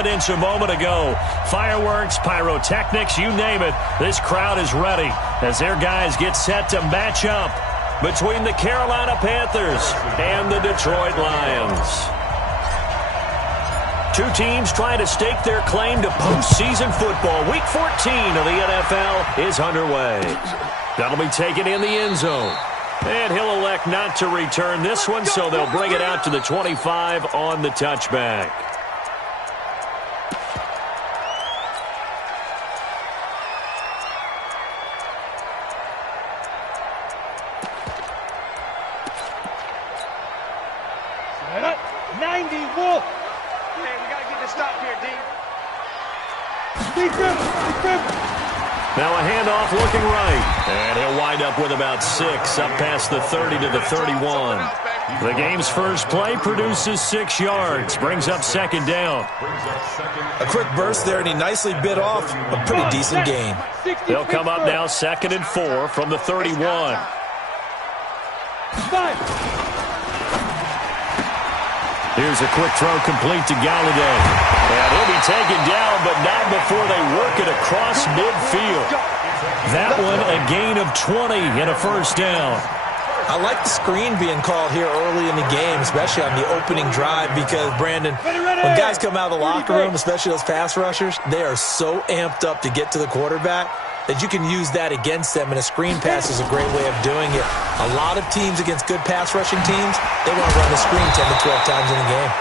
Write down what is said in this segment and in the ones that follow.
evidence a moment ago. Fireworks, pyrotechnics, you name it. This crowd is ready as their guys get set to match up between the Carolina Panthers and the Detroit Lions. Two teams trying to stake their claim to postseason football. Week 14 of the NFL is underway. That'll be taken in the end zone. And he'll elect not to return this one, so they'll bring it out to the 25 on the touchback. Now a handoff looking right. And he'll wind up with about 6 up past the 30 to the 31. The game's first play produces 6 yards. Brings up second down. A quick burst there, and he nicely bit off a pretty decent gain. They'll come up now 2nd and 4 from the 31. Here's a quick throw complete to Galladay. And he'll be taken down, but not before they work it across midfield. That one a gain of 20 and a first down. I like the screen being called here early in the game, especially on the opening drive, because, Brandon, when guys come out of the locker room, especially those pass rushers, they are so amped up to get to the quarterback that you can use that against them, and a screen pass is a great way of doing it. A lot of teams against good pass rushing teams, they want to run the screen 10 to 12 times in a game.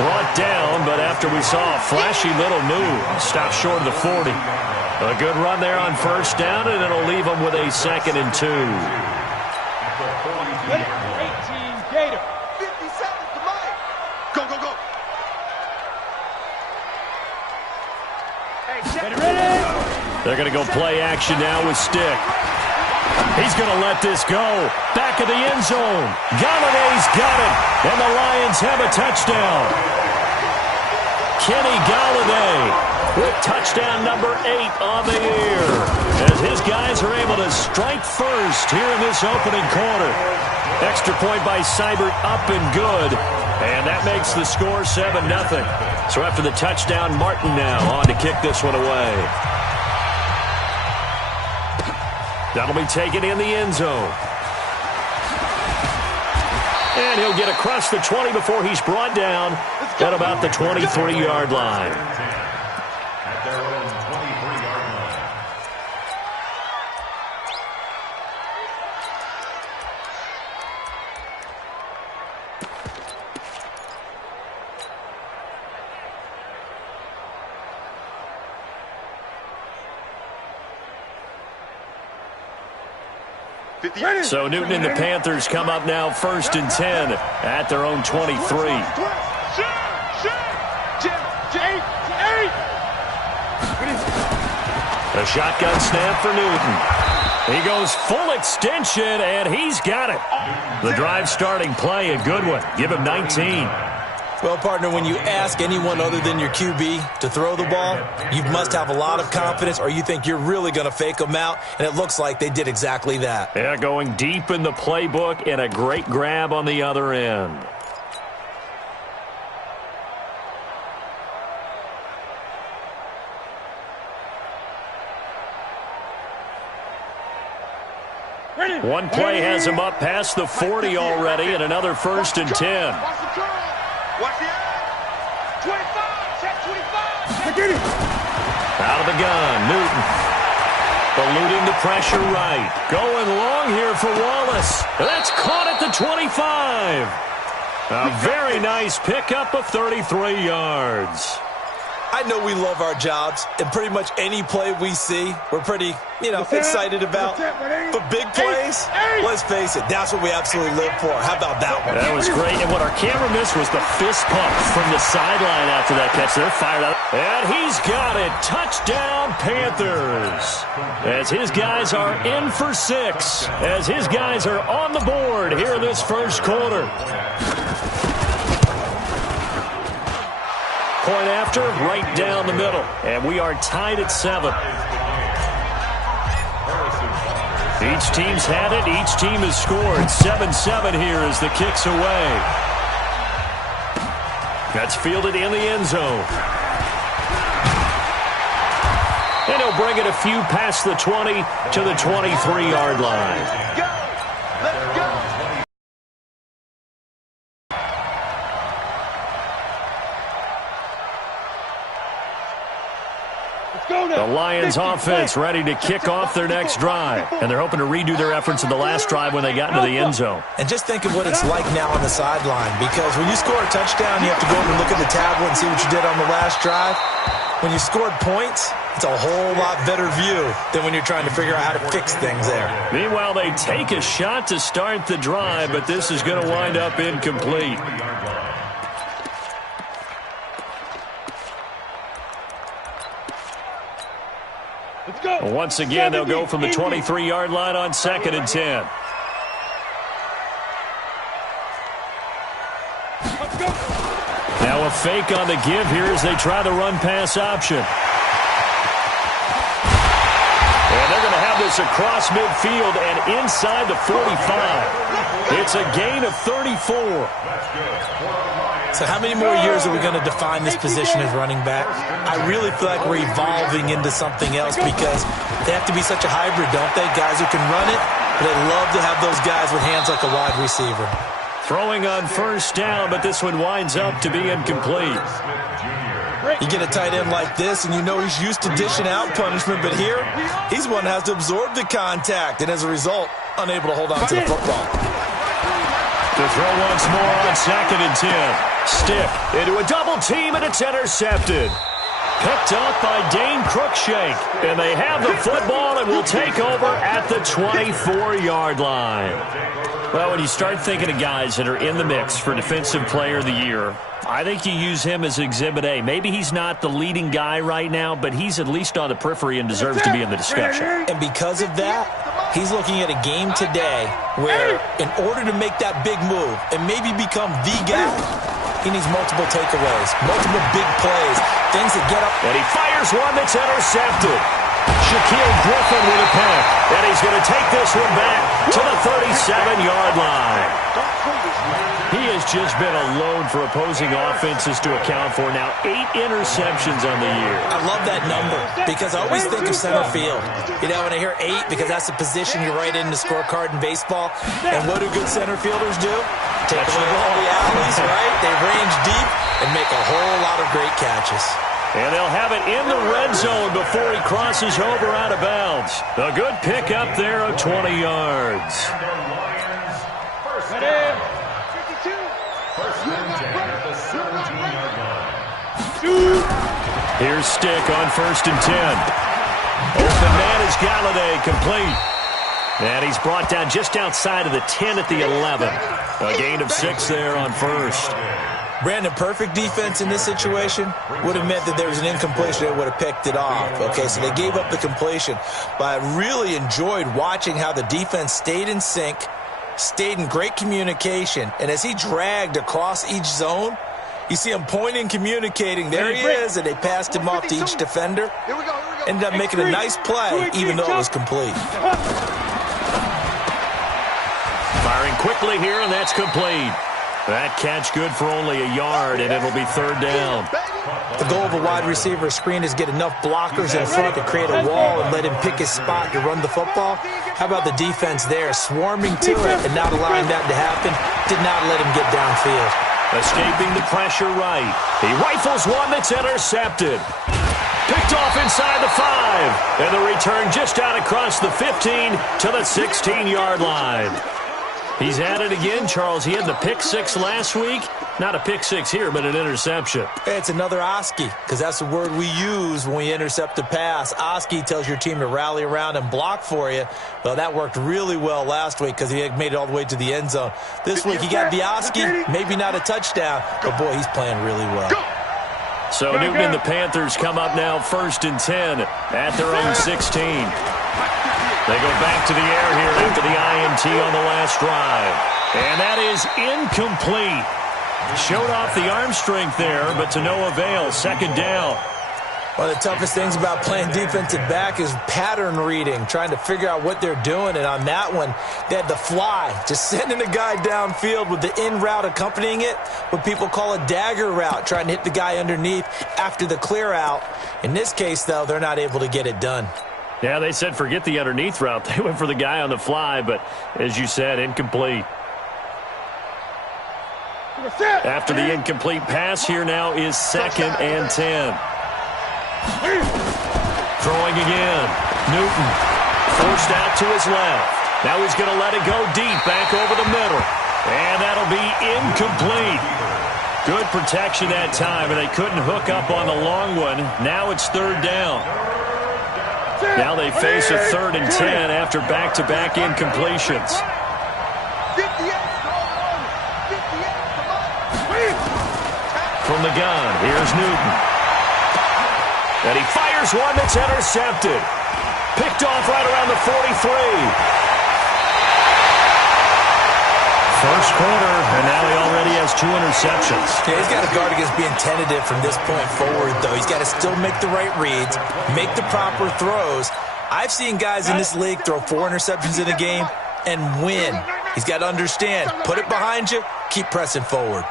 Brought down, but after we saw a flashy little move, stopped short of the 40. A good run there on first down, and it'll leave them with a 2nd and 2. 18 Gator. 57 to Mike. Go, go, go. They're going to go play action now with Stick. He's going to let this go. Back of the end zone. Galladay's got it. And the Lions have a touchdown. Kenny Galladay with touchdown number 8 on the year, as his guys are able to strike first here in this opening quarter. Extra point by Seibert up and good. And that makes the score 7-0. So after the touchdown, Martin now on to kick this one away. That'll be taken in the end zone. And he'll get across the 20 before he's brought down at about the 23-yard line. At their own 23-yard line. So Newton and the Panthers come up now 1st and 10 at their own 23. A shotgun snap for Newton. He goes full extension, and he's got it. The drive starting play, a good one. Give him 19. Well, partner, when you ask anyone other than your QB to throw the ball, you must have a lot of confidence, or you think you're really going to fake them out, and it looks like they did exactly that. Yeah, going deep in the playbook, and a great grab on the other end. One play has him up past the 40 already, and another 1st and 10. Watch the edge. 25. Check 25. Get it. Out of the gun, Newton. Eluding the pressure right. Going long here for Wallace. That's caught at the 25. A very nice pickup of 33 yards. I know we love our jobs, and pretty much any play we see, we're pretty, excited about. But big plays, let's face it, that's what we absolutely live for. How about that one? That was great, and what our camera missed was the fist pump from the sideline after that catch. They're fired up. And he's got it. Touchdown, Panthers. As his guys are in for 6. As his guys are on the board here in this first quarter. Point after, right down the middle. And we are tied at 7. Each team's had it. Each team has scored. 7-7 here as the kick's away. That's fielded in the end zone. And he'll bring it a few past the 20 to the 23-yard line. Go! Let's go! The Lions offense ready to kick off their next drive. And they're hoping to redo their efforts in the last drive when they got into the end zone. And just think of what it's like now on the sideline, because when you score a touchdown, you have to go over and look at the tablet and see what you did on the last drive. When you scored points, it's a whole lot better view than when you're trying to figure out how to fix things there. Meanwhile, they take a shot to start the drive, but this is going to wind up incomplete. Once again, they'll go from the 23-yard line on 2nd and 10. Now a fake on the give here as they try the run-pass option. And they're going to have this across midfield and inside the 45. It's a gain of 34. So how many more years are we going to define this position as running back? I really feel like we're evolving into something else because they have to be such a hybrid, don't they? Guys who can run it, but they love to have those guys with hands like a wide receiver. Throwing on first down, but this one winds up to be incomplete. You get a tight end like this, and you know he's used to dishing out punishment, but here, he's one that has to absorb the contact, and as a result, unable to hold on to the football. To throw once more on 2nd and 10. Stick into a double team, and it's intercepted. Picked up by Dane Cruikshank, and they have the football and will take over at the 24-yard line. Well, when you start thinking of guys that are in the mix for Defensive Player of the Year, I think you use him as Exhibit A. Maybe he's not the leading guy right now, but he's at least on the periphery and deserves to be in the discussion. And because of that, he's looking at a game today where in order to make that big move and maybe become the guy, he needs multiple takeaways, multiple big plays, things that get up. And he fires one that's intercepted. Shaquille Griffin with a pick. And he's going to take this one back to the 37-yard line. He has just been a load for opposing offenses to account for. Now 8 interceptions on the year. I love that number because I always think of center field. You know, when I hear 8, because that's the position you write in the scorecard in baseball. And what do good center fielders do? Take away all the alleys, right? They range deep and make a whole lot of great catches. And they'll have it in the red zone before he crosses over out of bounds. A good pickup there of 20 yards. Here's Stick on 1st and 10. Open man is Galladay, complete. And he's brought down just outside of the 10 at the 11. A gain of 6 there on 1st. Brandon, perfect defense in this situation would have meant that there was an incompletion that would have picked it off. Okay, so they gave up the completion. But I really enjoyed watching how the defense stayed in sync, stayed in great communication. And as he dragged across each zone, you see him pointing, communicating. There he is, and they passed him off to each defender. Ended up making a nice play, even though it was complete. Firing quickly here, and that's complete. That catch good for only a yard, and it'll be 3rd down. The goal of a wide receiver screen is get enough blockers in front to create a wall and let him pick his spot to run the football. How about the defense there, swarming to it and not allowing that to happen? Did not let him get downfield. Escaping the pressure right. He rifles one that's intercepted. Picked off inside the 5. And the return just out across the 15 to the 16-yard line. He's at it again, Charles. He had the pick 6 last week. Not a pick 6 here, but an interception. It's another Oski, because that's the word we use when we intercept a pass. Oski tells your team to rally around and block for you. Well, that worked really well last week because he had made it all the way to the end zone. This week he got the Oski, maybe not a touchdown, but boy, he's playing really well. So Newton and the Panthers come up now 1st and 10 at their own 16. They go back to the air here after the INT on the last drive. And that is incomplete. Showed off the arm strength there, but to no avail. 2nd down. One of the toughest things about playing defensive back is pattern reading, trying to figure out what they're doing. And on that one, they had the fly, just sending a guy downfield with the in route accompanying it, what people call a dagger route, trying to hit the guy underneath after the clear out. In this case, though, they're not able to get it done. Yeah, they said forget the underneath route. They went for the guy on the fly, but as you said, incomplete. After the incomplete pass, here now is 2nd and 10. Throwing again. Newton forced out to his left. Now he's going to let it go deep back over the middle. And that'll be incomplete. Good protection that time, and they couldn't hook up on the long one. Now it's 3rd down. Now they face a 3rd and 10 after back-to-back incompletions. From the gun, here's Newton. And he fires one that's intercepted. Picked off right around the 43. First quarter, and now he already has 2 interceptions. Yeah, he's got to guard against being tentative from this point forward, though. He's got to still make the right reads, make the proper throws. I've seen guys in this league throw 4 interceptions in a game and win. He's got to understand, put it behind you, keep pressing forward.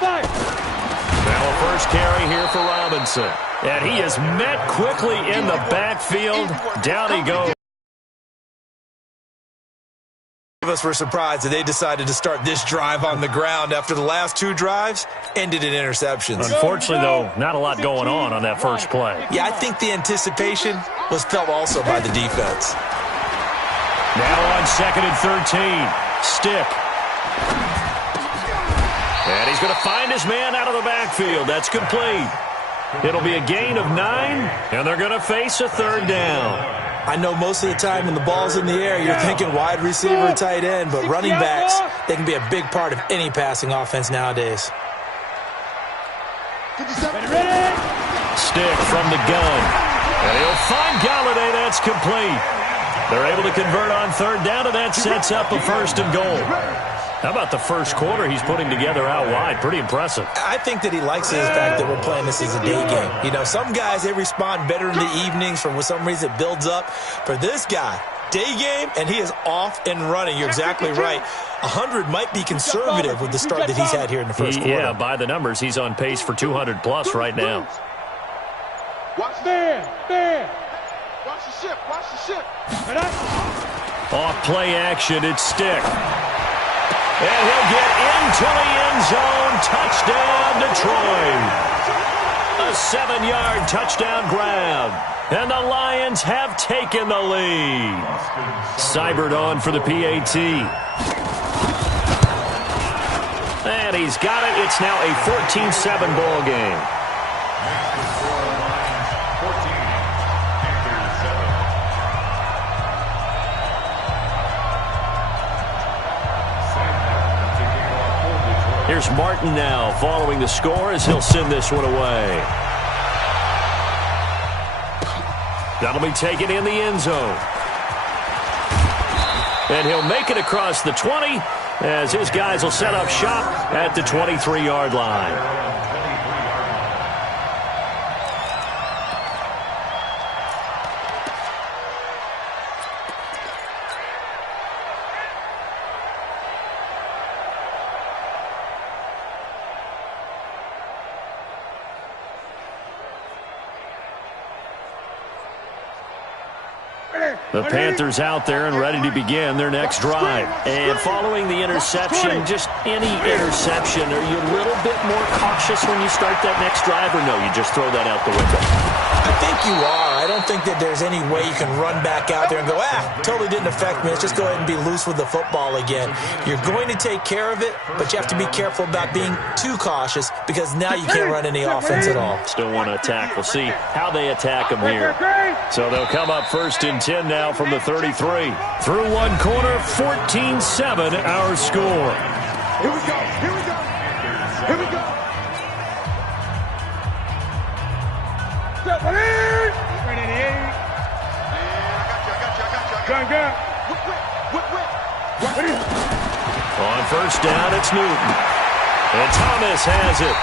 Now a first carry here for Robinson. And he is met quickly in the backfield. Down he goes. Of us were surprised that they decided to start this drive on the ground after the last 2 drives ended in interceptions. Unfortunately, though, not a lot going on that first play. Yeah, I think the anticipation was felt also by the defense. Now on 2nd and 13. Stick. And he's going to find his man out of the backfield. That's complete. It'll be a gain of 9, and they're going to face a 3rd down. I know most of the time when the ball's in the air, you're thinking wide receiver, tight end, but running backs, they can be a big part of any passing offense nowadays. Stick from the gun. And he'll find Galladay. That's complete. They're able to convert on 3rd down, and that sets up a 1st and goal. How about the first quarter he's putting together out wide? Pretty impressive. I think that he likes the fact that we're playing this as a day game. You know, some guys, they respond better in the evenings. For some reason, it builds up. For this guy, day game, and he is off and running. You're exactly right. 100 might be conservative with the start that he's had here in the first quarter. Yeah, by the numbers, he's on pace for 200-plus right now. Watch there. Watch the ship. Off play action, it's Stick. And he'll get into the end zone. Touchdown, Detroit. A 7-yard touchdown grab. And the Lions have taken the lead. Seibert on for the PAT. And he's got it. It's now a 14-7 ball game. Here's Martin now following the score as he'll send this one away. That'll be taken in the end zone. And he'll make it across the 20 as his guys will set up shop at the 23-yard line. The Panthers out there and ready to begin their next drive. And following the interception, just any interception, are you a little bit more cautious when you start that next drive, or no, you just throw that out the window? I think you are. I don't think that there's any way you can run back out there and go, totally didn't affect me. Let's just go ahead and be loose with the football again. You're going to take care of it, but you have to be careful about being too cautious because now you can't run any offense at all. Still want to attack. We'll see how they attack them here. So they'll come up 1st and 10 now from the 33. Through one quarter, 14-7 our score. Here we go. Step one in. I got you. On 1st down, it's Newton. And Thomas has it.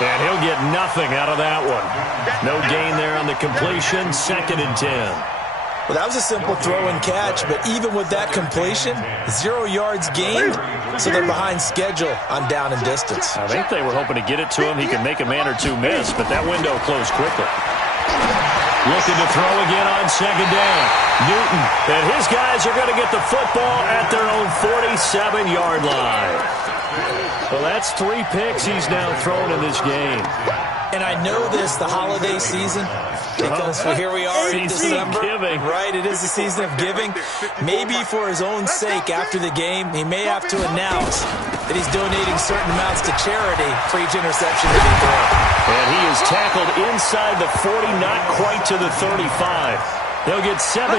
And he'll get nothing out of that one. No gain there on the completion. 2nd and 10. Well, that was a simple throw and catch, but even with that completion, 0 yards gained, so they're behind schedule on down and distance. I think they were hoping to get it to him. He could make a man or two miss, but that window closed quickly. Looking to throw again on 2nd down. Newton, and his guys are going to get the football at their own 47-yard line. Well, that's 3 picks he's now thrown in this game. And I know this, the holiday season, because here we are in December. Giving. Right, it is the season of giving. Maybe for his own sake after the game, he may have to announce that he's donating certain amounts to charity for each interception that he throws. And he is tackled inside the 40, not quite to the 35. They'll get 17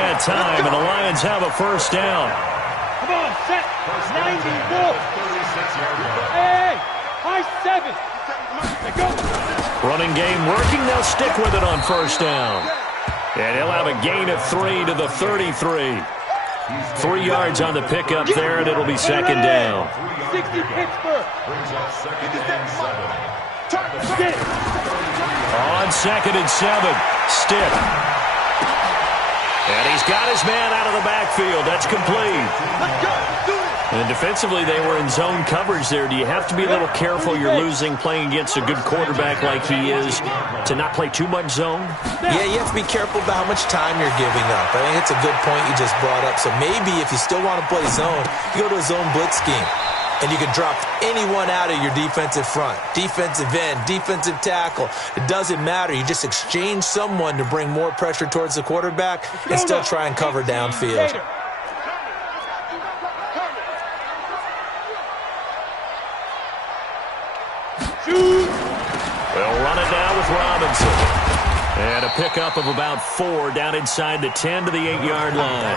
that time, and the Lions have a first down. Come on, set. 94. Hey, high 7. Go. Running game working. They'll stick with it on first down. And he'll have a gain of 3 to the 33. 3 yards on the pickup there, and it'll be 2nd down. 60 Pittsburgh. On 2nd and 7. Stick. And he's got his man out of the backfield. That's complete. Let's go. Do it. And defensively, they were in zone coverage there. Do you have to be a little careful you're losing playing against a good quarterback like he is to not play too much zone? Yeah, you have to be careful about how much time you're giving up. I think it's a good point you just brought up. So maybe if you still want to play zone, you go to a zone blitz scheme. And you can drop anyone out of your defensive front. Defensive end, defensive tackle. It doesn't matter. You just exchange someone to bring more pressure towards the quarterback and still try and cover downfield. They'll run it now with Robinson. And a pickup of about 4 down inside the 10 to the 8-yard line.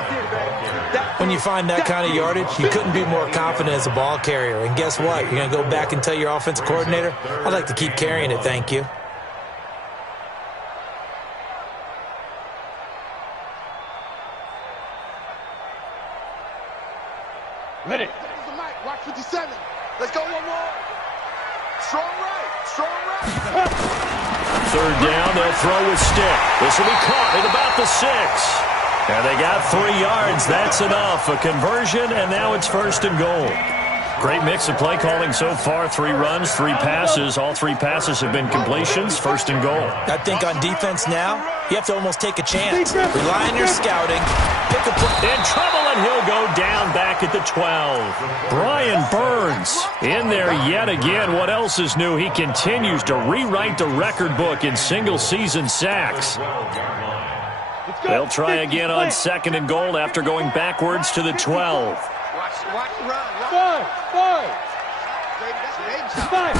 When you find that kind of yardage, you couldn't be more confident as a ball carrier. And guess what? You're going to go back and tell your offensive coordinator, I'd like to keep carrying it, thank you. Ready. Watch 57. Let's go one more. Strong right. Strong right. 3rd down, they'll throw with Stick. This will be caught at about the 6. And they got 3 yards. That's enough. A conversion, and now it's 1st and goal. Great mix of play calling so far. 3 runs, 3 passes. All 3 passes have been completions. 1st and goal. I think on defense now, you have to almost take a chance. Rely on your scouting. Pick a play. In trouble, and he'll go down back at the 12. Brian Burns in there yet again. What else is new? He continues to rewrite the record book in single-season sacks. They'll try again on 2nd and goal after going backwards to the 12. Watch the run. 5.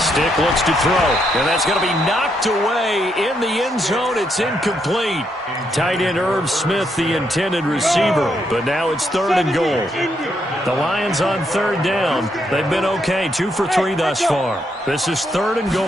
Stick looks to throw, and that's going to be knocked away in the end zone. It's incomplete. Tight end Irv Smith, the intended receiver, but now it's 3rd and goal. The Lions on 3rd down. They've been okay, 2 for 3 thus far. This is 3rd and goal.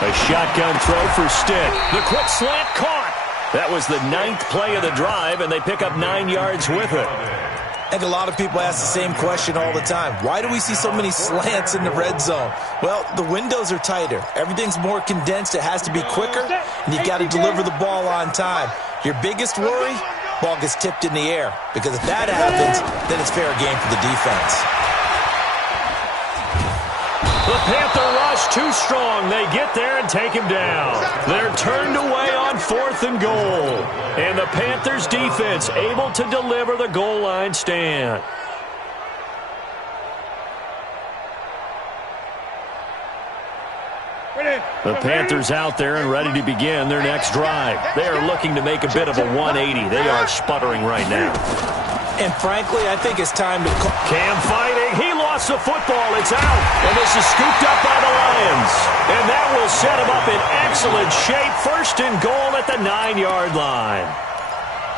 A shotgun throw for Stick. The quick slant caught. That was the 9th play of the drive, and they pick up 9 yards with it. I think a lot of people ask the same question all the time. Why do we see so many slants in the red zone? Well, the windows are tighter. Everything's more condensed. It has to be quicker, and you've got to deliver the ball on time. Your biggest worry? Ball gets tipped in the air, because if that happens, then it's fair game for the defense. The Panther rush too strong. They get there and take him down. They're turned away on 4th and goal. And the Panthers defense able to deliver the goal line stand. The Panthers out there and ready to begin their next drive. They are looking to make a bit of a 180. They are sputtering right now. And frankly, I think it's time to call. Cam fighting. He lost the football. It's out. And this is scooped up by the Lions. And that will set him up in excellent shape. 1st and goal at the 9-yard line.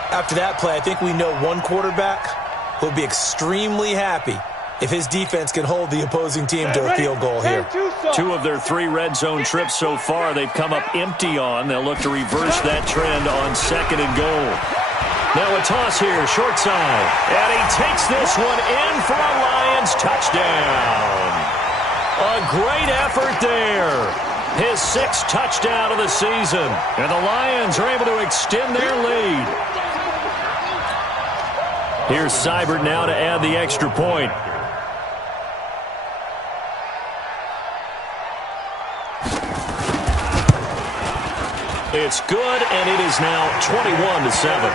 After that play, I think we know one quarterback will be extremely happy if his defense can hold the opposing team to a field goal here. 2 of their 3 red zone trips so far, they've come up empty on. They'll look to reverse that trend on 2nd and goal. Now a toss here, short side. And he takes this one in for a Lions touchdown. A great effort there. His 6th touchdown of the season. And the Lions are able to extend their lead. Here's Seibert now to add the extra point. It's good, and it is now 21-7.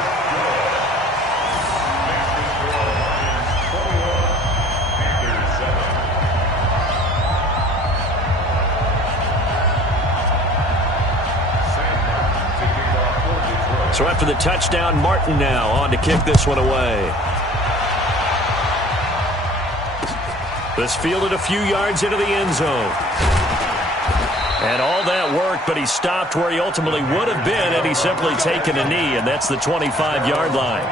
So after the touchdown, Martin now on to kick this one away. This fielded a few yards into the end zone. And all that worked, but he stopped where he ultimately would have been had he simply taken a knee, and that's the 25-yard line.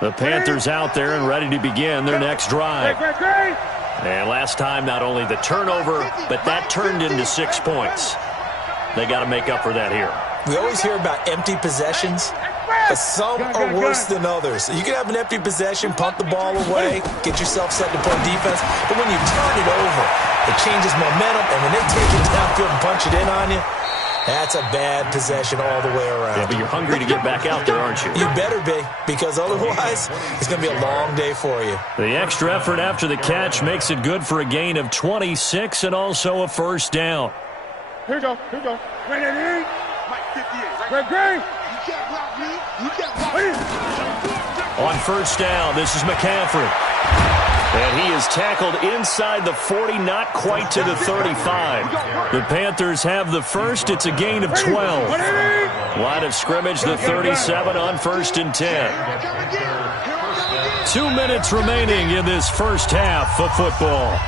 The Panthers out there and ready to begin their next drive. And last time, not only the turnover, but that turned into 6 points. They got to make up for that here. We always hear about empty possessions, but some are worse than others. You can have an empty possession, punt the ball away, get yourself set to play defense, but when you turn it over, it changes momentum, and when they take it downfield and punch it in on you, that's a bad possession all the way around. Yeah, but you're hungry to get back out there, aren't you? You better be, because otherwise it's going to be a long day for you. The extra effort after the catch makes it good for a gain of 26 and also a first down. Here we go. Right in. Mike 58. Right green. You can't block me. You can't block me. On first down, this is McCaffrey. And he is tackled inside the 40, not quite to the 35. The Panthers have the first. It's a gain of 12. Line of scrimmage, the 37 on 1st and 10. 2 minutes remaining in this first half of football.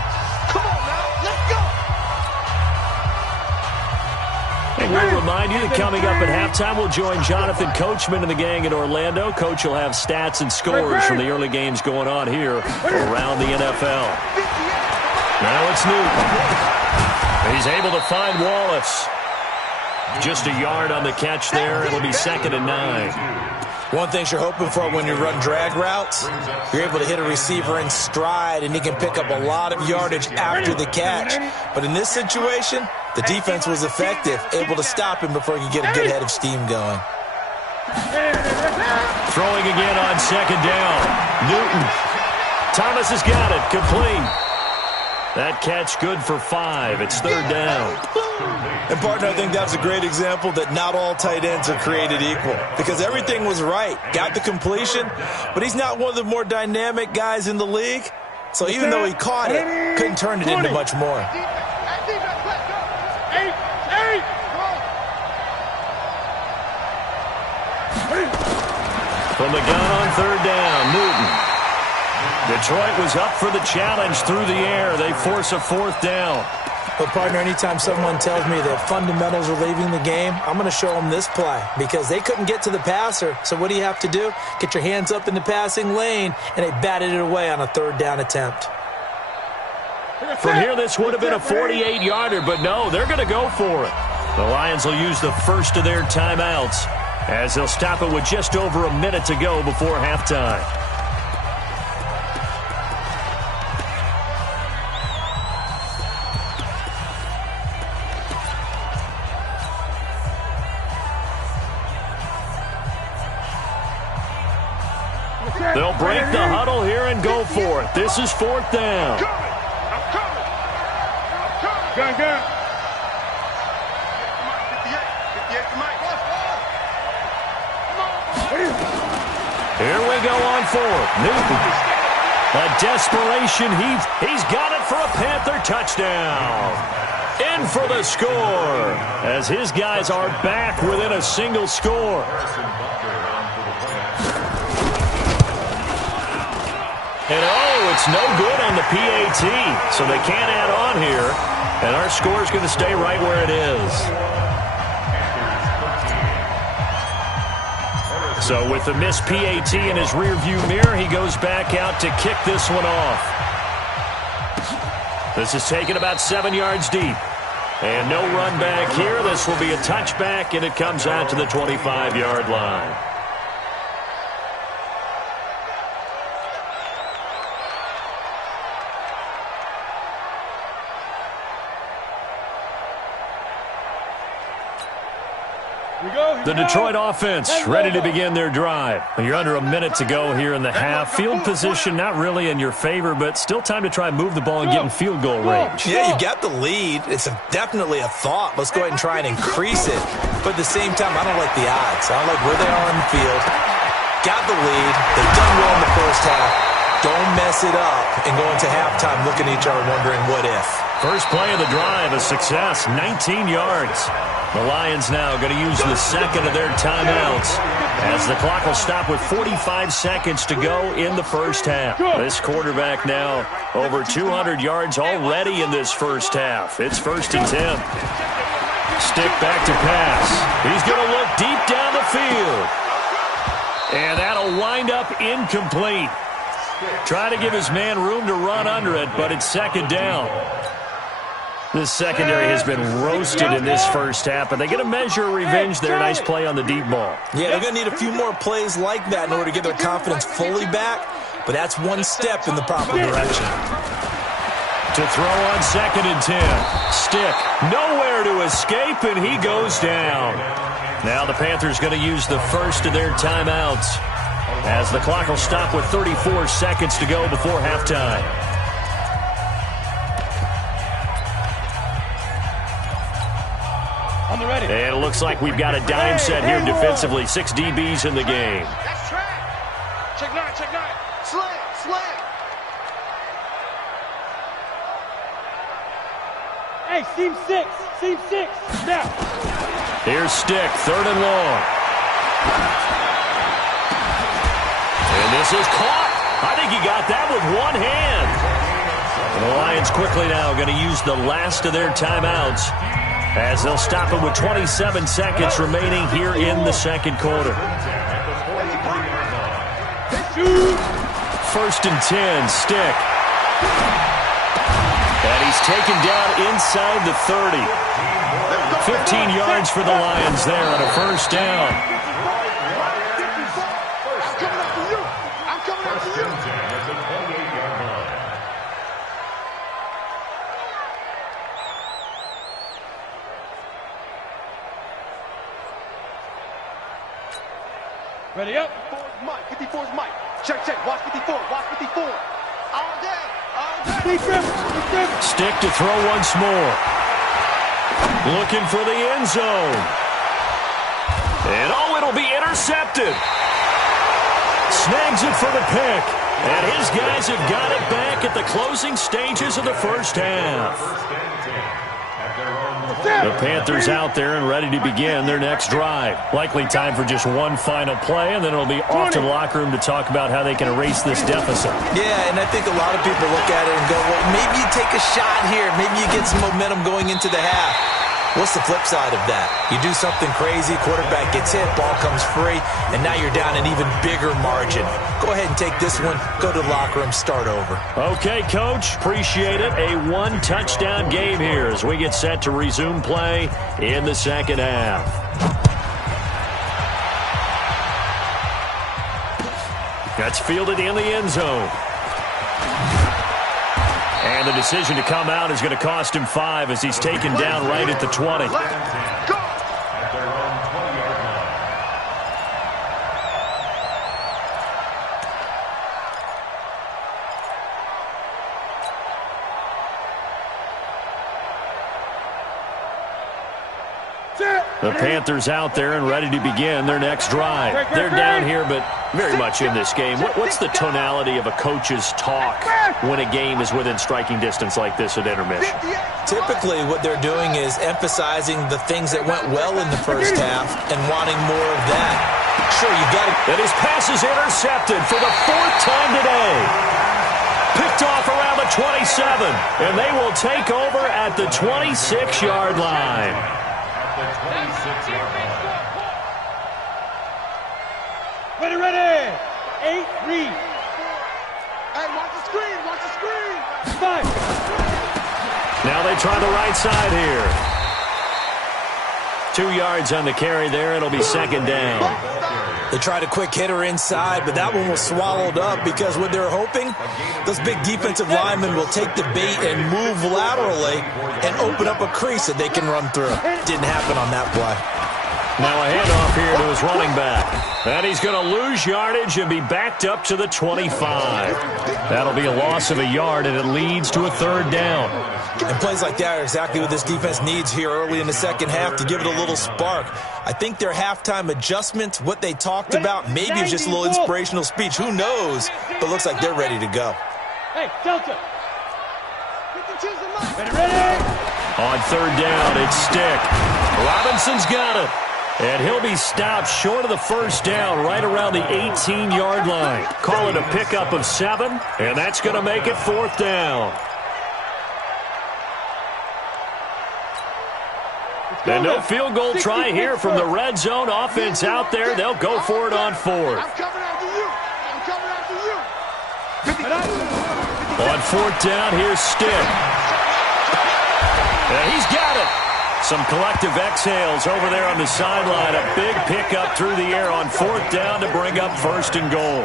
Come on now, let's go. And we'll remind you that coming up at halftime, we'll join Jonathan Coachman and the gang in Orlando. Coach will have stats and scores from the early games going on here around the NFL. Now it's Newton. He's able to find Wallace. Just a yard on the catch there. It'll be 2nd and 9. One thing you're hoping for when you run drag routes, you're able to hit a receiver in stride, and he can pick up a lot of yardage after the catch. But in this situation, the defense was effective, able to stop him before he could get a good head of steam going. Throwing again on 2nd down. Newton. Thomas has got it. Complete. That catch good for 5. It's 3rd down. And, partner, I think that's a great example that not all tight ends are created equal, because everything was right. Got the completion, but he's not one of the more dynamic guys in the league. So even though he caught it, couldn't turn it into much more. From the gun on 3rd down, Newton. Detroit was up for the challenge through the air. They force a 4th down. But, partner, anytime someone tells me that fundamentals are leaving the game, I'm going to show them this play, because they couldn't get to the passer. So what do you have to do? Get your hands up in the passing lane, and they batted it away on a 3rd down attempt. From here, this would have been a 48-yarder, but no, they're going to go for it. The Lions will use the first of their timeouts as they'll stop it with just over a minute to go before halftime. They'll break the huddle here and go for it. This is 4th down. I'm coming. Gun. 58 to Mike. Here we go on 4th. Newton. A desperation heave. He's got it for a Panther touchdown. In for the score as his guys are back within a single score. And it's no good on the PAT, so they can't add on here. And our score is going to stay right where it is. So with the missed PAT in his rearview mirror, he goes back out to kick this one off. This is taken about 7 yards deep. And no run back here. This will be a touchback, and it comes out to the 25-yard line. The Detroit offense ready to begin their drive. You're under a minute to go here in the half. Field position not really in your favor, but still time to try and move the ball and get in field goal range. Yeah, you got the lead. It's definitely a thought. Let's go ahead and try and increase it. But at the same time, I don't like the odds. I don't like where they are on the field. Got the lead. They've done well in the first half. Don't mess it up and go into halftime looking at each other wondering what if. First play of the drive, a success, 19 yards. The Lions now going to use the second of their timeouts as the clock will stop with 45 seconds to go in the first half. This quarterback now over 200 yards already in this first half. It's 1st and 10. Stick back to pass. He's going to look deep down the field. And that'll wind up incomplete. Try to give his man room to run under it, but it's 2nd down. This secondary has been roasted in this first half, but they get a measure of revenge there. Nice play on the deep ball. Yeah, they're going to need a few more plays like that in order to get their confidence fully back, but that's one step in the proper direction. To throw on 2nd and 10. Stick nowhere to escape, and he goes down. Now the Panthers going to use the first of their timeouts as the clock will stop with 34 seconds to go before halftime. And it looks like we've got a dime set here defensively. 6 DBs in the game. That's track. Check 9, check 9. Slam. Hey, seam 6. Now. Here's Stick, 3rd and long. And this is caught. I think he got that with one hand. And the Lions quickly now going to use the last of their timeouts as they'll stop it with 27 seconds remaining here in the second quarter. 1st and 10, Stick. And he's taken down inside the 30. 15 yards for the Lions there on a first down. I'm coming after you. Ready up. 54's Mike. Check. Watch 54. All day. Stick to throw once more. Looking for the end zone. And it'll be intercepted. Snags it for the pick. And his guys have got it back at the closing stages of the first half. The Panthers out there and ready to begin their next drive. Likely time for just one final play, and then it'll be off to the locker room to talk about how they can erase this deficit. Yeah, and I think a lot of people look at it and go, well, maybe you take a shot here. Maybe you get some momentum going into the half. What's the flip side of that? You do something crazy, quarterback gets hit, ball comes free, and now you're down an even bigger margin. Go ahead and take this one, go to the locker room, start over. Okay, Coach, appreciate it. A one-touchdown game here as we get set to resume play in the second half. That's fielded in the end zone. And the decision to come out is going to cost him 5 as he's taken down right at the 20. Go. The Panthers out there and ready to begin their next drive. They're down here, but very much in this game. What's the tonality of a coach's talk when a game is within striking distance like this at intermission? Typically, what they're doing is emphasizing the things that went well in the first half and wanting more of that. Sure, you got to... And his pass is intercepted for the 4th time today. Picked off around the 27, and they will take over at the 26-yard line. Ready. 8, read. Hey, watch the screen. Watch the screen. 5. Now they try the right side here. 2 yards on the carry there. It'll be second down. They tried a quick hitter inside, but that one was swallowed up because what they're hoping, those big defensive linemen will take the bait and move laterally and open up a crease that they can run through. Didn't happen on that play. Now a handoff here to his running back. And he's going to lose yardage and be backed up to the 25. That'll be a loss of a yard, and it leads to a third down. And plays like that are exactly what this defense needs here early in the second half to give it a little spark. I think their halftime adjustment, what they talked about, maybe it's just a little inspirational speech. Who knows? But looks like they're ready to go. Hey, Delta. Ready. On third down, it's Stick. Robinson's got it. And he'll be stopped short of the first down right around the 18-yard line. Call it a pickup of 7, and that's going to make it fourth down. And no field goal try here from the red zone. Offense out there. They'll go for it on fourth. I'm coming after you. I'm coming after you. On fourth down, here's Stick. And he's got it. Some collective exhales over there on the sideline. A big pickup through the air on fourth down to bring up first and goal.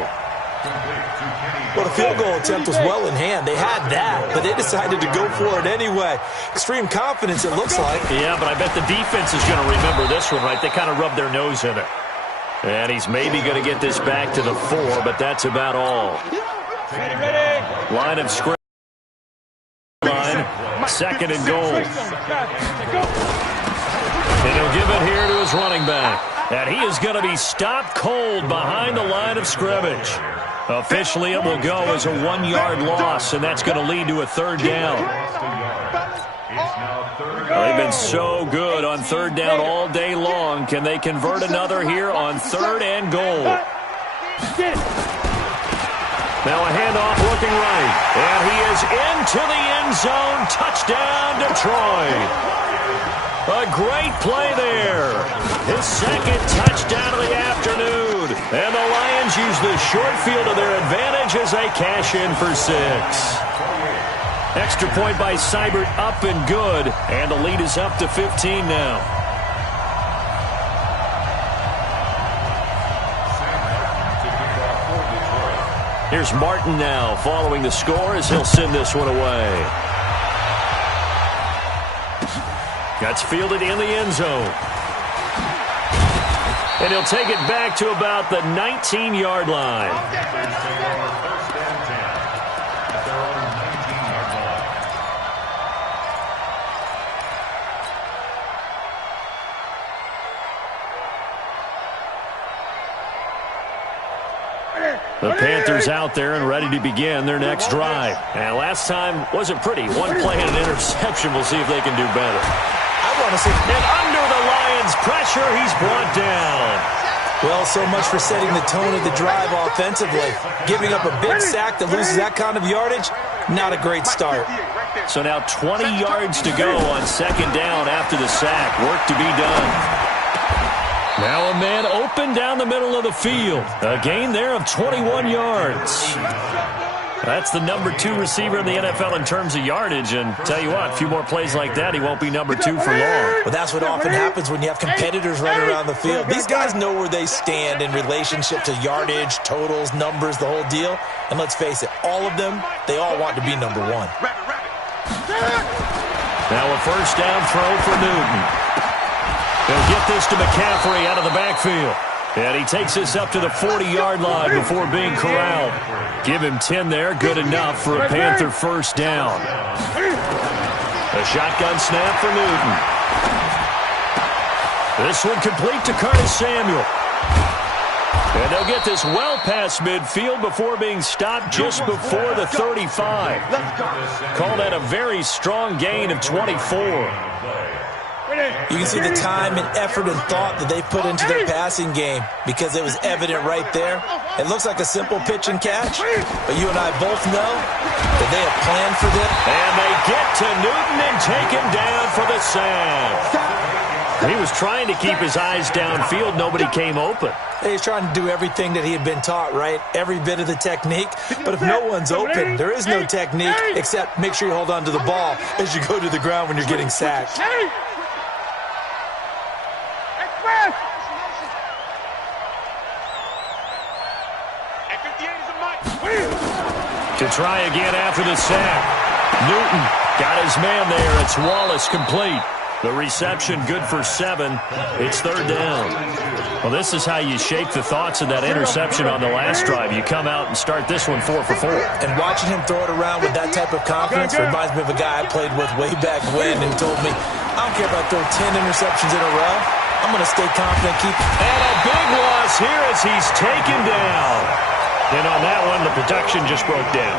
Well, the field goal attempt was well in hand. They had that, but they decided to go for it anyway. Extreme confidence, it looks like. Yeah, but I bet the defense is going to remember this one, right? They kind of rubbed their nose in it. And he's maybe going to get this back to the 4, but that's about all. Ready. Line of scrimmage. Second and goal. And he'll give it here to his running back. And he is going to be stopped cold behind the line of scrimmage. Officially, it will go as a 1-yard loss, and that's going to lead to a third down. They've been so good on third down all day long. Can they convert another here on third and goal? Now a handoff looking right. And he is into the end zone. Touchdown, Detroit. A great play there. His second touchdown of the afternoon. And the Lions use the short field to their advantage as they cash in for 6. Extra point by Seibert, up and good. And the lead is up to 15 now. Here's Martin now following the score as he'll send this one away. That's fielded in the end zone. And he'll take it back to about the 19-yard line. The Panthers out there and ready to begin their next drive. And last time wasn't pretty. One play and an interception. We'll see if they can do better. I want to see. And under the Lions' pressure, he's brought down. Well, so much for setting the tone of the drive offensively. Giving up a big sack that loses that kind of yardage, not a great start. So now 20 yards to go on second down after the sack. Work to be done. Now a man open down the middle of the field. A gain there of 21 yards. That's the number 2 receiver in the NFL in terms of yardage. And tell you what, a few more plays like that, he won't be number 2 for long. Well, that's what often happens when you have competitors running around the field. These guys know where they stand in relationship to yardage, totals, numbers, the whole deal. And let's face it, all of them, they all want to be number 1. Now a first down throw for Newton. He'll get this to McCaffrey out of the backfield. And he takes this up to the 40-yard line before being corralled. Give him 10 there, good enough for a Panther first down. A shotgun snap for Newton. This one complete to Curtis Samuel. And they'll get this well past midfield before being stopped just before the 35. Call that a very strong gain of 24. You can see the time and effort and thought that they put into their passing game because it was evident right there. It looks like a simple pitch and catch, but you and I both know that they have planned for this. And they get to Newton and take him down for the sack. He was trying to keep his eyes downfield. Nobody came open. He's trying to do everything that he had been taught, right? Every bit of the technique. But if no one's open, there is no technique except make sure you hold on to the ball as you go to the ground when you're getting sacked. To try again after the sack. Newton got his man there. It's Wallace complete. The reception good for 7. It's 3rd down. Well, this is how you shake the thoughts of that interception on the last drive. You come out and start this one 4 for 4. And watching him throw it around with that type of confidence reminds me of a guy I played with way back when and told me, I don't care if I throw 10 interceptions in a row. I'm going to stay confident, keep... And a big loss here as he's taken down. And on that one, the protection just broke down.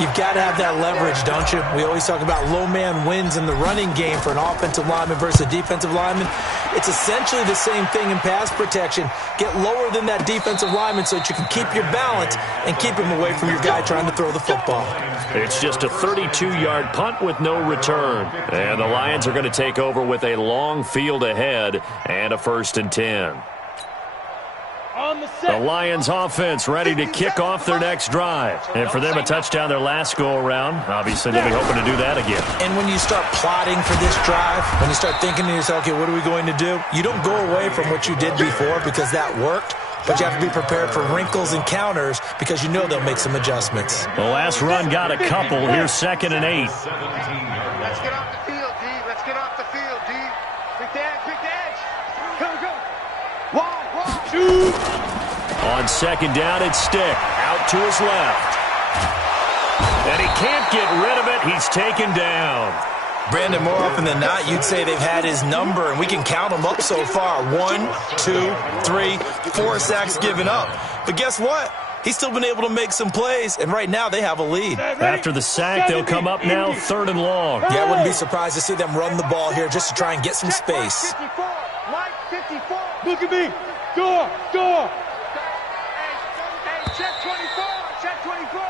You've got to have that leverage, don't you? We always talk about low man wins in the running game for an offensive lineman versus a defensive lineman. It's essentially the same thing in pass protection. Get lower than that defensive lineman so that you can keep your balance and keep him away from your guy trying to throw the football. It's just a 32-yard punt with no return. And the Lions are going to take over with a long field ahead and a 1st and 10. The Lions offense ready to kick off their next drive. And for them, a touchdown their last go-around. Obviously, they'll be hoping to do that again. And when you start plotting for this drive, when you start thinking to yourself, okay, what are we going to do? You don't go away from what you did before because that worked. But you have to be prepared for wrinkles and counters because you know they'll make some adjustments. The last run got a couple. Here's 2nd and 8. Let's get off the field, D. Let's get off the field, D. Pick the edge, pick the edge. Go. Shoot. On 2nd down, it's Stick. Out to his left. And he can't get rid of it. He's taken down. Brandon, more often than not, you'd say they've had his number, and we can count them up so far. 1, 2, 3, 4 sacks given up. But guess what? He's still been able to make some plays, and right now they have a lead. After the sack, they'll come up now 3rd and long. Yeah, I wouldn't be surprised to see them run the ball here just to try and get some space. Mike 54. Look at me. Door. Hey, check 24. Check 24.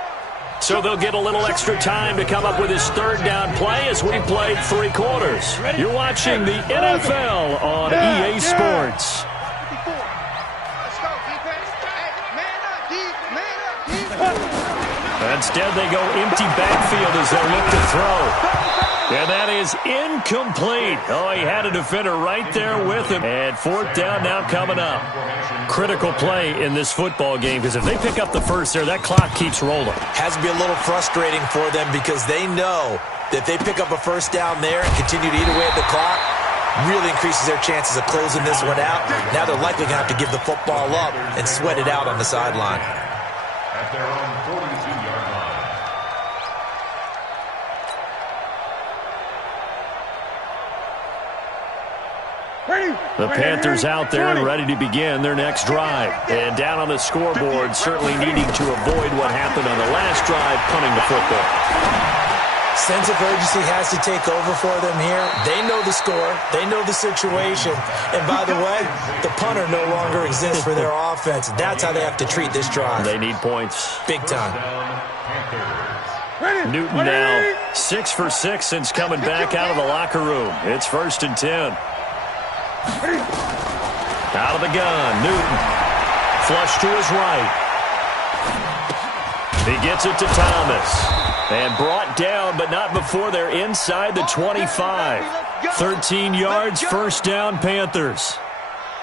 So they'll get a little extra time to come up with his 3rd down play as we played 3 quarters. You're watching the NFL on EA Sports. 54. Let's go, defense. Hey, man up, D. Instead, they go empty backfield as they look to throw. And that is incomplete. Oh, he had a defender right there with him. And 4th down now coming up. Critical play in this football game because if they pick up the first there, that clock keeps rolling. Has to be a little frustrating for them because they know that if they pick up a 1st down there and continue to eat away at the clock, really increases their chances of closing this one out. Now they're likely going to have to give the football up and sweat it out on the sideline. At their own 42-yard line. The Panthers out there and ready to begin their next drive. And down on the scoreboard, certainly needing to avoid what happened on the last drive, punting the football. Sense of urgency has to take over for them here. They know the score. They know the situation. And by the way, the punter no longer exists for their offense. That's how they have to treat this drive. They need points. Big time. Newton now 6 for 6 since coming back out of the locker room. It's 1st and 10. Out of the gun, Newton. Flush to his right. He gets it to Thomas. And brought down, but not before they're inside the 25. 13 yards, 1st down, Panthers.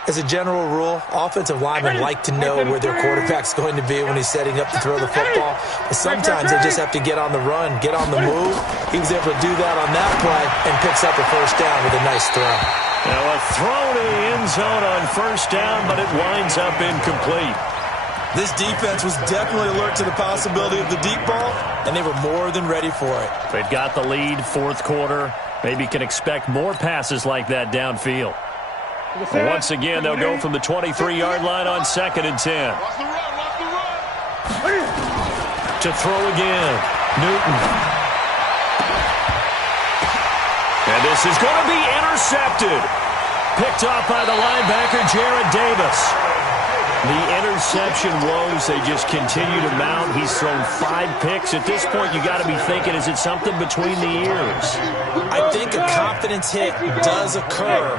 As a general rule, offensive linemen like to know where their quarterback's going to be when he's setting up to throw the football. But sometimes they just have to get on the run, get on the move. He was able to do that on that play and picks up a 1st down with a nice throw. Now a throw to the end zone on 1st down, but it winds up incomplete. This defense was definitely alert to the possibility of the deep ball, and they were more than ready for it. They've got the lead, 4th quarter. Maybe can expect more passes like that downfield. Once again, they'll go from the 23-yard line on 2nd and 10. To throw again, Newton. And this is going to be intercepted. Picked off by the linebacker, Jared Davis. The interception woes, they just continue to mount. He's thrown 5 picks. At this point, you got to be thinking, is it something between the ears? I think a confidence hit does occur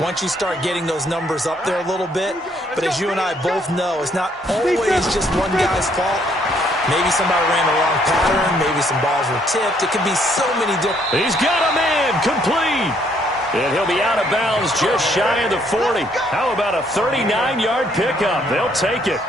once you start getting those numbers up there a little bit. But as you and I both know, it's not always just one guy's fault. Maybe somebody ran the wrong pattern. Maybe some balls were tipped. It could be so many different. He's got a man complete. And he'll be out of bounds just shy of the 40. How about a 39-yard pickup? They'll take it.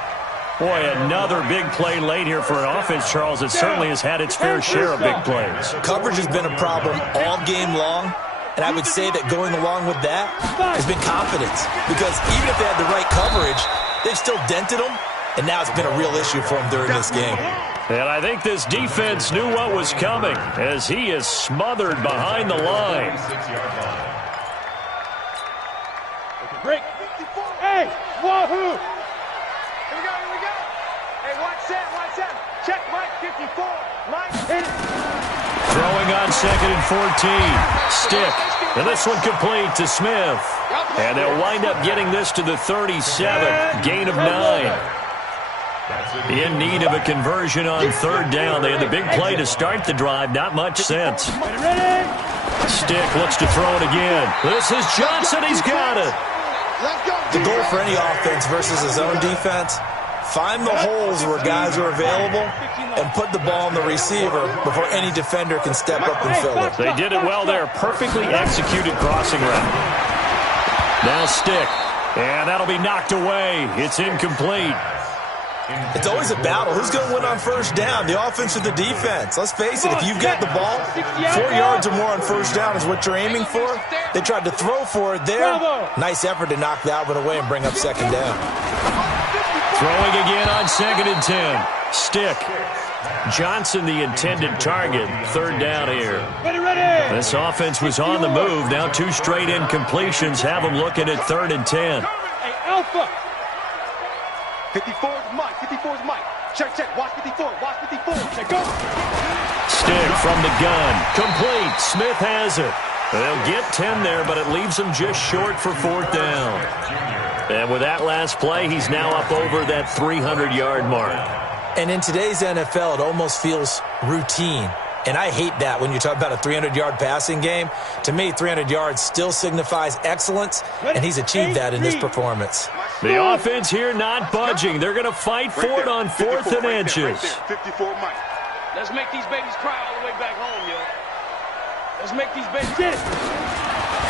Boy, another big play late here for an offense, Charles, that certainly has had its fair share of big plays. Coverage has been a problem all game long. And I would say that going along with that has been confidence. Because even if they had the right coverage, they've still dented them. And now it's been a real issue for them during this game. And I think this defense knew what was coming as he is smothered behind the line. Break. Hey, wahoo! Here we go, here we go. Hey, watch that. Check Mike 54. Mike. Throwing on 2nd and 14. Stick. And this one complete to Smith. And they'll wind up getting this to the 37. Gain of 9. In need of a conversion on 3rd down. They had the big play to start the drive. Not much sense. Stick looks to throw it again. This is Johnson. He's got it. The goal for any offense versus his own defense, find the holes where guys are available and put the ball on the receiver before any defender can step up and fill it. They did it well there. Perfectly executed crossing route. Now Stick. And that'll be knocked away. It's incomplete. It's always a battle. Who's going to win on 1st down, the offense or the defense? Let's face it, if you've got the ball, 4 yards or more on 1st down is what you're aiming for. They tried to throw for it there. Nice effort to knock that one away and bring up 2nd down. Throwing again on 2nd and 10. Stick. Johnson, the intended target. 3rd down here. This offense was on the move. Now 2 straight incompletions have them looking at 3rd and 10. Hey, Alpha. 54 is Mike. 54 is Mike. Check. Watch 54. Watch 54. Check, go. Stick from the gun. Complete. Smith has it. They'll get 10 there, but it leaves them just short for 4th down. And with that last play, he's now up over that 300-yard mark. And in today's NFL, it almost feels routine. And I hate that when you talk about a 300-yard passing game. To me, 300 yards still signifies excellence, and he's achieved that in this performance. The offense here not budging. They're going to fight for it on 4th and inches. 54 Mike. Let's make these babies cry all the way back home, yo. Let's make these babies get it.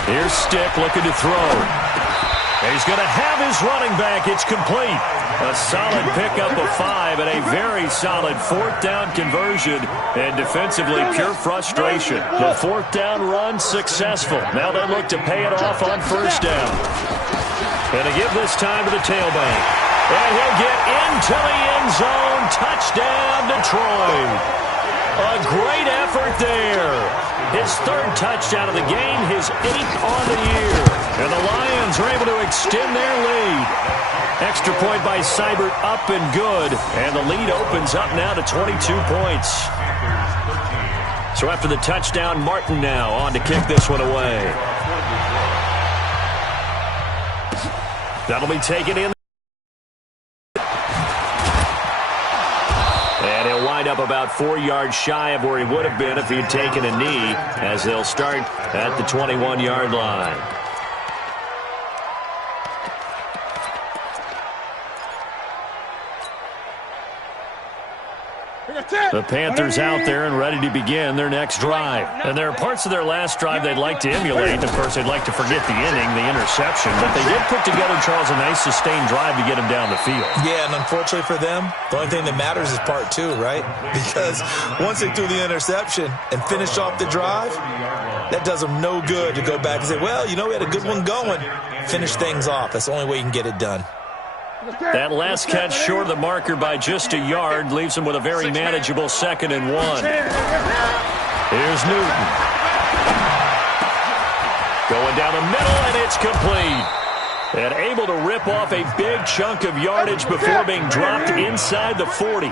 Here's Stick looking to throw. He's going to have his running back. It's complete. A solid pickup of 5 and a very solid 4th down conversion. And defensively, pure frustration. The 4th down run successful. Now they look to pay it off on 1st down. And to give this time to the tailback. And he'll get into the end zone. Touchdown, Detroit. A great effort there. His 3rd touchdown of the game, his 8th on the year. And the Lions are able to extend their lead. Extra point by Seibert, up and good. And the lead opens up now to 22 points. So after the touchdown, Martin now on to kick this one away. That'll be taken in. And he'll wind up about 4 yards shy of where he would have been if he'd taken a knee, as they'll start at the 21-yard line. The Panthers out there and ready to begin their next drive. And there are parts of their last drive they'd like to emulate. And of course, they'd like to forget the inning, the interception. But they did put together, Charles, a nice sustained drive to get him down the field. Yeah, and unfortunately for them, the only thing that matters is part 2, right? Because once they threw the interception and finished off the drive, that does them no good to go back and say, well, you know, we had a good one going. Finish things off. That's the only way you can get it done. That last catch short of the marker by just a yard leaves him with a very manageable 2nd and 1. Here's Newton. Going down the middle, and it's complete. And able to rip off a big chunk of yardage before being dropped inside the 40.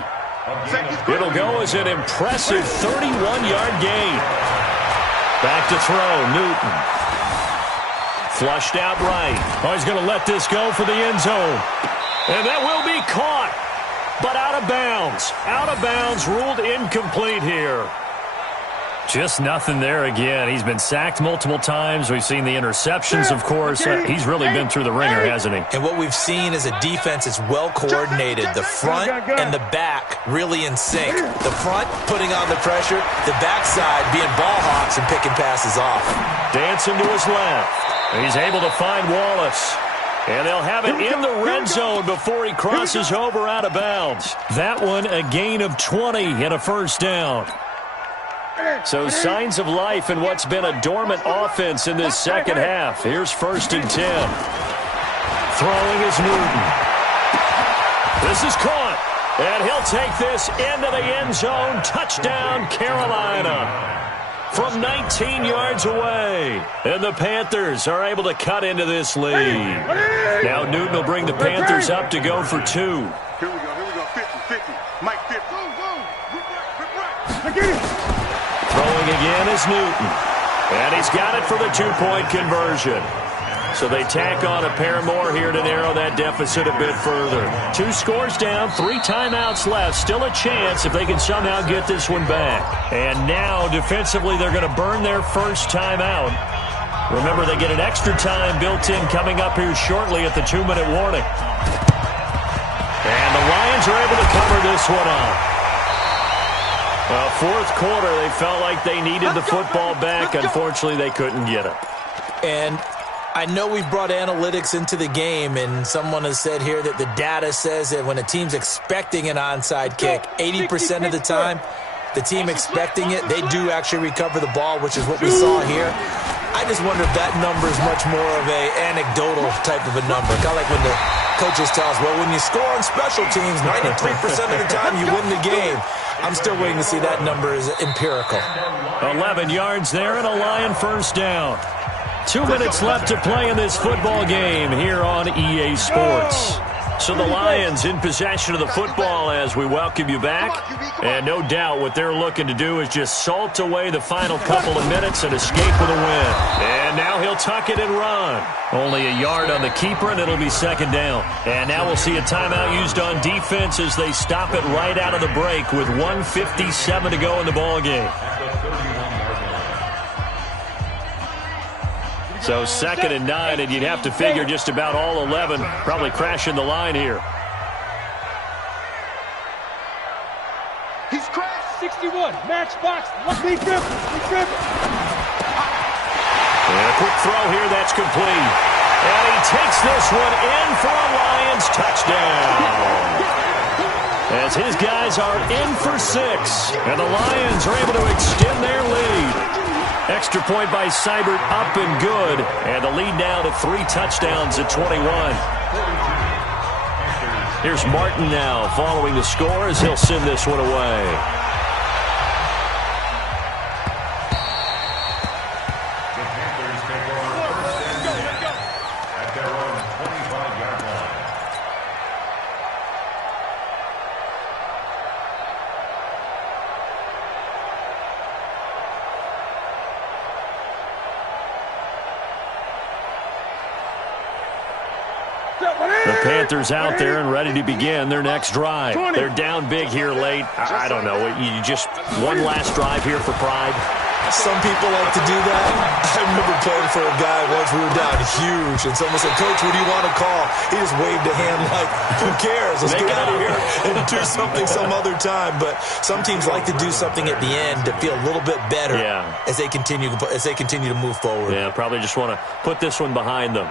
It'll go as an impressive 31-yard gain. Back to throw, Newton. Flushed out right. Oh, he's going to let this go for the end zone. And that will be caught, but out of bounds. Out of bounds, ruled incomplete here. Just nothing there again. He's been sacked multiple times. We've seen the interceptions, of course. He's really been through the ringer, hasn't he? And what we've seen is a defense is well coordinated. The front and the back really in sync. The front putting on the pressure, the backside being ball hawks and picking passes off. Dancing to his left. He's able to find Wallace. And they'll have it in the red zone before he crosses over out of bounds. That one a gain of 20 and a first down. So signs of life in what's been a dormant offense in this second half. Here's 1st and 10. Throwing is Newton. This is caught. And he'll take this into the end zone. Touchdown, Carolina. From 19 yards away. And the Panthers are able to cut into this lead. Now Newton will bring the Panthers up to go for 2. Here we go, 50. Mike 50. Go. Get it. Throwing again is Newton. And he's got it for the 2-point conversion. So they tack on a pair more here to narrow that deficit a bit further. 2 scores down, 3 timeouts left. Still a chance if they can somehow get this one back. And now, defensively, they're going to burn their first timeout. Remember, they get an extra time built in coming up here shortly at the 2-minute warning. And the Lions are able to cover this one up. Well, 4th quarter, they felt like they needed the football back. Unfortunately, they couldn't get it. And I know we've brought analytics into the game, and someone has said here that the data says that when a team's expecting an onside kick, 80% of the time, the team expecting it, they do actually recover the ball, which is what we saw here. I just wonder if that number is much more of an anecdotal type of a number. Kind of like when the coaches tell us, well, when you score on special teams, 93% of the time you win the game. I'm still waiting to see that number is empirical. 11 yards there and a Lion first down. 2 minutes left to play in this football game here on EA Sports. So the Lions in possession of the football as we welcome you back. And no doubt what they're looking to do is just salt away the final couple of minutes and escape with a win. And now he'll tuck it and run. Only a yard on the keeper, and it'll be 2nd down. And now we'll see a timeout used on defense as they stop it right out of the break with 1:57 to go in the ballgame. So 2nd and 9, and you'd have to figure just about all 11 probably crashing the line here. He's crashed. 61, matchbox. Be careful. And a quick throw here, that's complete. And he takes this one in for a Lions touchdown. As his guys are in for 6, and the Lions are able to extend their lead. Extra point by Seibert up and good. And the lead now to 3 touchdowns at 21. Here's Martin now following the score as he'll send this one away. The Panthers take over 1st and 10 at their own 25-yard line. The Panthers out there and ready to begin their next drive. They're down big here late. I don't know. You just one last drive here for pride. Some people like to do that. I remember playing for a guy once. We were down huge, and someone said, Coach, what do you want to call? He just waved a hand like, who cares? Let's get out of here and do something some other time. But some teams like to do something at the end to feel a little bit better as they continue to move forward. Yeah, probably just want to put this one behind them.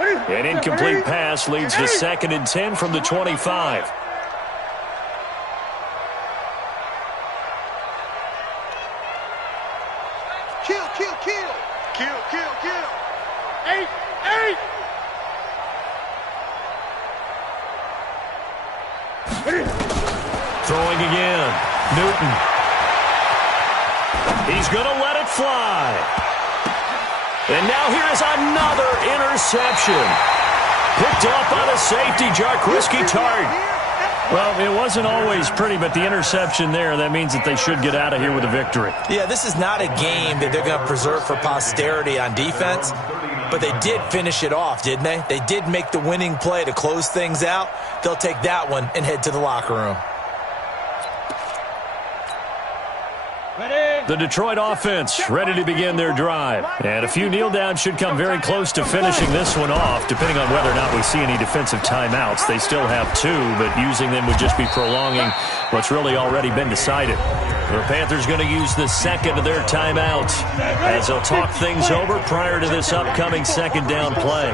An incomplete pass leads to 2nd and 10 from the 25. Kill. 8. Throwing again. Newton. He's going to let it fly. And now here is another interception. Picked up by the safety, Jarquiski Tart. Well, it wasn't always pretty, but the interception there, that means that they should get out of here with a victory. Yeah, this is not a game that they're going to preserve for posterity on defense. But they did finish it off, didn't they? They did make the winning play to close things out. They'll take that one and head to the locker room. The Detroit offense ready to begin their drive. And a few kneel downs should come very close to finishing this one off, depending on whether or not we see any defensive timeouts. They still have 2, but using them would just be prolonging what's really already been decided. The Panthers going to use the second of their timeouts as they'll talk things over prior to this upcoming second down play.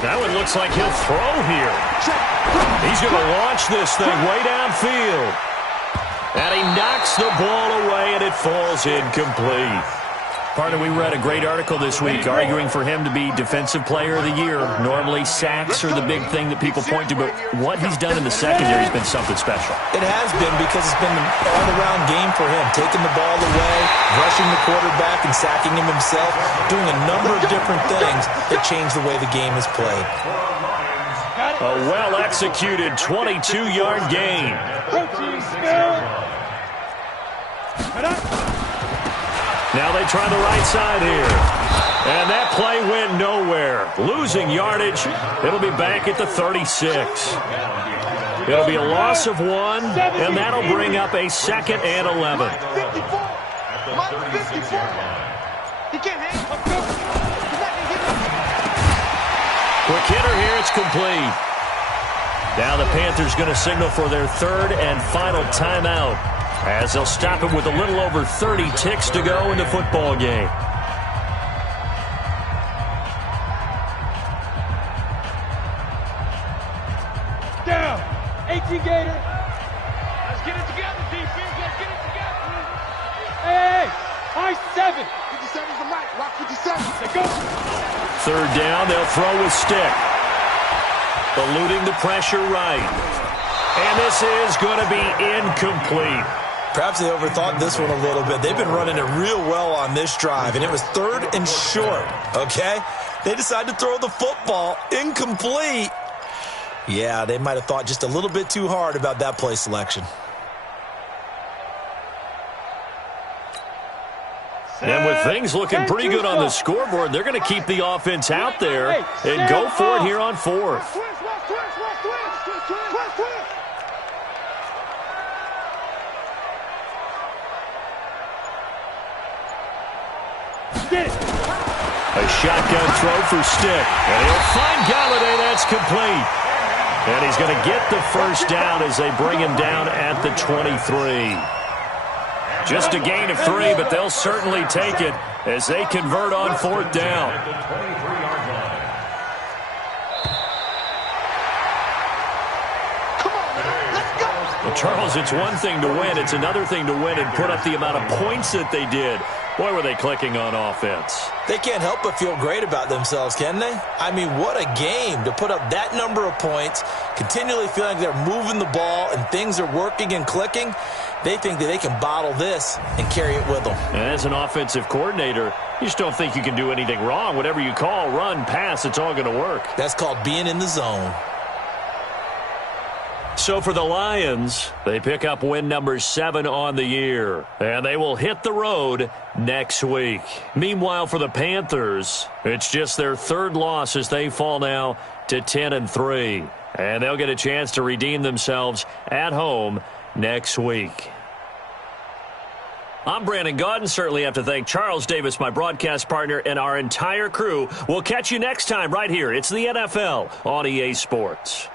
That one looks like he'll throw here. He's going to launch this thing way downfield. And he knocks the ball away, and it falls incomplete. Partner, we read a great article this week arguing for him to be Defensive Player of the Year. Normally, sacks are the big thing that people point to, but what he's done in the secondary has been something special. It has been because it's been an all-around game for him, taking the ball away, rushing the quarterback, and sacking him himself, doing a number of different things that change the way the game is played. A well-executed 22-yard gain. Now they try the right side here. And that play went nowhere. Losing yardage. It'll be back at the 36. It'll be a loss of 1, and that'll bring up a 2nd and 11. Quick hitter here, it's complete. Now the Panthers going to signal for their 3rd and final timeout, as they'll stop it with a little over 30 ticks to go in the football game. Down. 18 Gator. Let's get it together, defense. Let's get it together. Hey, high 7. 57's the mic. Rock 57. Let's go. 3rd down, they'll throw with stick. Eluding the pressure right. And this is going to be incomplete. Perhaps they overthought this one a little bit. They've been running it real well on this drive, and it was 3rd and short, okay? They decided to throw the football incomplete. Yeah, they might have thought just a little bit too hard about that play selection. And with things looking pretty good on the scoreboard, they're going to keep the offense out there and go for it here on 4th. A shotgun throw for Stick. And he'll find Galladay. That's complete. And he's going to get the 1st down as they bring him down at the 23. Just a gain of 3, but they'll certainly take it as they convert on 4th down. Well, Charles, it's one thing to win. It's another thing to win and put up the amount of points that they did. Boy, were they clicking on offense. They can't help but feel great about themselves, can they? I mean, what a game to put up that number of points, continually feeling like they're moving the ball and things are working and clicking. They think that they can bottle this and carry it with them. And as an offensive coordinator, you just don't think you can do anything wrong. Whatever you call, run, pass, it's all going to work. That's called being in the zone. So for the Lions, they pick up win number 7 on the year, and they will hit the road next week. Meanwhile, for the Panthers, it's just their 3rd loss as they fall now to 10-3, and they'll get a chance to redeem themselves at home next week. I'm Brandon Gaudin. Certainly have to thank Charles Davis, my broadcast partner, and our entire crew. We'll catch you next time right here. It's the NFL on EA Sports.